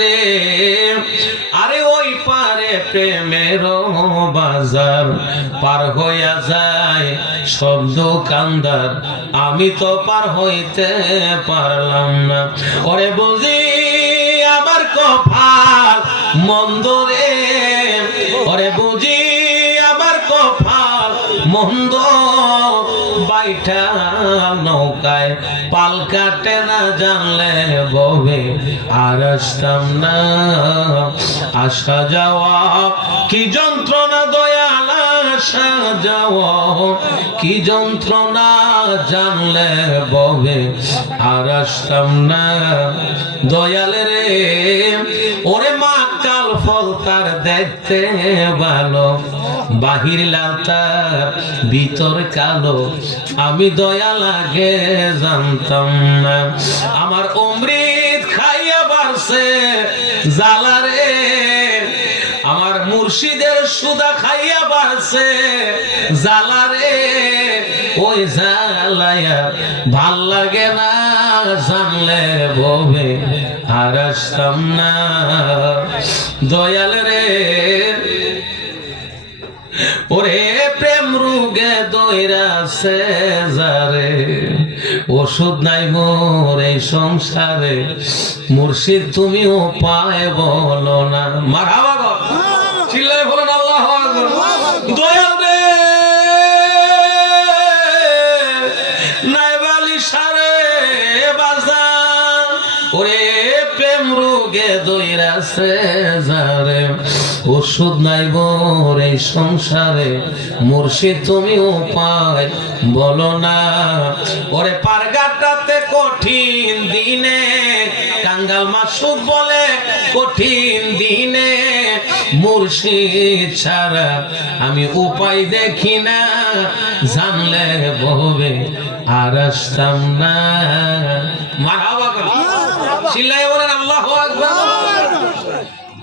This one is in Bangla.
রে। আরে ওই পারে প্রেমের বাজার পার হইয়া যায় সব দোকানদার আমি তো পার হইতে পারলাম না। ওরে বুঝি আমার কপাল মন্দ রে। ওরে বুঝি মন্দ বাইটা নৌকায় পাল কাটে না জানলে ববে। আর আসতাম না, আসা যাওয়া, কি যন্ত্রণা দয়াল, আসা যাওয়া। কি যন্ত্রণা জানলে ববে। আর আসতাম না, দয়াল রে, ওরে মা ফল তার দেখতে ভালো। বাহির লাল, তার ভিতর কালো। আমি দয়া লাগে, জানতাম না। আমার অমৃত খাইয়া বাড়ছে জালারে আমার মুর্শিদের সুদা খাইয়া বাড়ছে জালারে ওই জালায়া ভালো লাগে না জানলে ববে আর আসতাম না। দয়াল রে। ওরে প্রেম রুগে দৈরাছে যারে ওষুধ নাই মোর এই সংসারে। মুর্শিদ তুমি উপায় বলো না। মারাবা গো। চিল্লাই বলেন আল্লাহ দয়াল রে। নাইবালি সারে বাজার। ওরে প্রেম রোগে দইরাছে যারে ওষুধ নাই মোর এই সংসারে। মুর্শিদ তুমি উপায় বলো না। ওরে পারগাটাতে কঠিন দিনে কাঙ্গাল মাসুদ বলে কঠিন দিনে। মুর্শিদ ছাড়া আমি উপায় দেখি না জানলে বলবে আর আসতাম না। মারাবা চিল্লাই